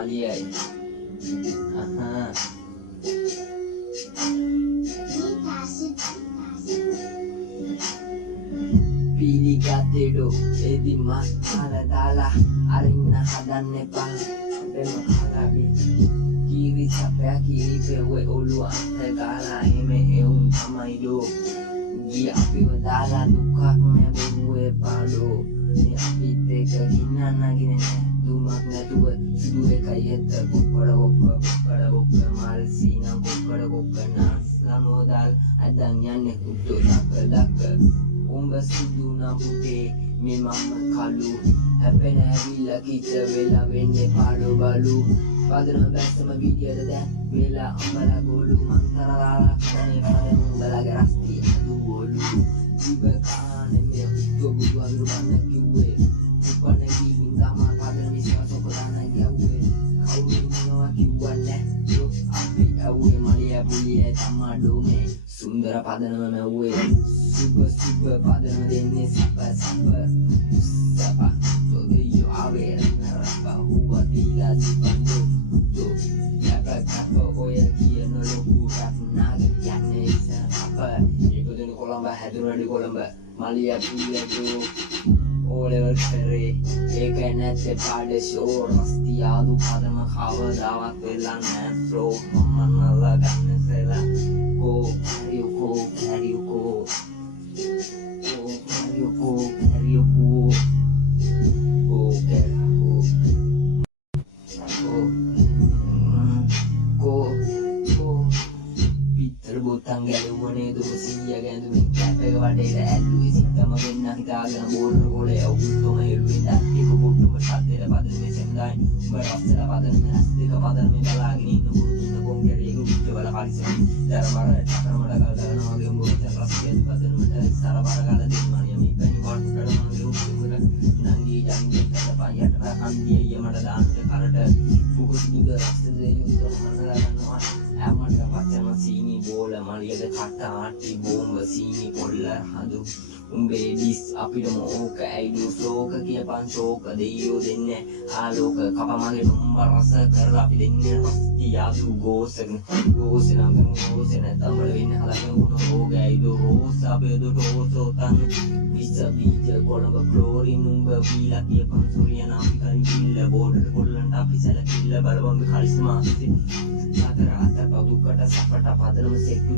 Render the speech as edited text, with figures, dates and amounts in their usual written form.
මලියයි පිළිගත්තෙඩු එදි මස් කාල දාලා අරින්න හදන්න එපා දෙම කාලාවි කීරි සපයා කීරි පෙව්වේ ඔළුව අත ගාලා එමෙ එවුන් තමයිලෝ ගිය අපිව දාලා දුකක් නැබුවේ පාඩෝ මේ අපිත් එක ගින්නන්න නගින දුමක් නැතුව සුදු එකයි එත කොක්කඩ මල් සීනම් කොක්කඩ නාස් ලනෝදාල් අදන් යන්නේ කුට්ටෝ දක්ක උඹ සුදු නම් පුතේ මේ මම කළු හැපෙන ඇවිල්ලා කිච්ච වෙලා වෙන්නේ පාඩෝ බලු පදන බැස්සම ගිටියට දැන් වෙලා අම්බලා ගෝලු මන්තරලා කනේ පදන උඹලගේ රස්තිය දුවලු ජීව කානේ මේ දුබුදු අඳුර ගන්න කිව්වේ උපන්නේ ගිහින් තමා පදන විශ්වාස කරන ගියුවේ කවුරු මොනවා කිව්වන්නේ යෝ අපි ඇව්වේ මලිය පුලිය තමා ඩෝමේ සුන්දර පදනම මැව්වේ සුබ පදන දෙන්නේ සප තොදෙයෝ ආවේ නරක හුවා දීලා සිපන්දෝ ඔය කියන ලොකු රත් නාග යන්නේ ඉස්සරහප ඒකදෙන කොළඹ හැදුනඩි කොළඹ මලිය පුලියෝ ඕලෙවල් කරේ ඒක නැත්තේ පාඩ ෂෝ රස්ති ආදු පදම කවදාවත් වෙලා නෑ ෆ්ලෝ මන්නලා ගන්න සෙලා කෝ කැරියෝ බොත්තන් ගැලුවනේ දුසිය ගැඳුමින් කැපක වටේට ඇල්ලුවේ සිතම වෙන්න හිතාගෙන බෝල්න කොලේ අවුල්තොම හෙළුවෙන් දැක්කේ පොට්ටුම සද්දේට පදන්නේ සෙන්දායි උඹ රස්සල පදන්නේ ඇස් දෙක පදන්නේ බලාගෙන ඉන්න පුරුදුන්න කොංගරේ ගුට්ට වල කලිසෙන් දරබර තරමඩ ගල් ගන්නවා වගේ උඹ රස්සියෙන් පදන්නට සරබර ගල දෙන්නවා යමි බැන් කොට්ටඩම ගෙවුතුර නංගි ජංගි කඩපයියට රහන්දිය යමඩ දාන්න කරට පුහුදුද රස්සේ යුතුව මනලා ගන්නවා ඇමඩ වචන සීනි බෝල මලියද කට ආටි බෝම්බ සීනි කොල්ල හඳු උඹේ ඩිස් අපිටම ඕක ඇයිඩු ෆ්ලෝක කියපන් ශෝක දෙයියෝ දෙන්නේ ආලෝක කපමගේ නුම්බ රස කරලා අපි දෙන්නේ රස්ති යාදු ගෝසන තඹල වෙන්න හදගෙන වුණ රෝග ඇයිඩු රෝස අපේදු ටෝසෝ තන් විස බීජ කොළඹ ක්ලෝරින් උඹ බීලා කියපන් සුරියන අපි කරින් කිල්ල බෝඩට කොල්ලන්ට අපි සැලකිල්ල බලවම් කරිස්මා අතර පදුකට සපට පදනම සෙක්ටු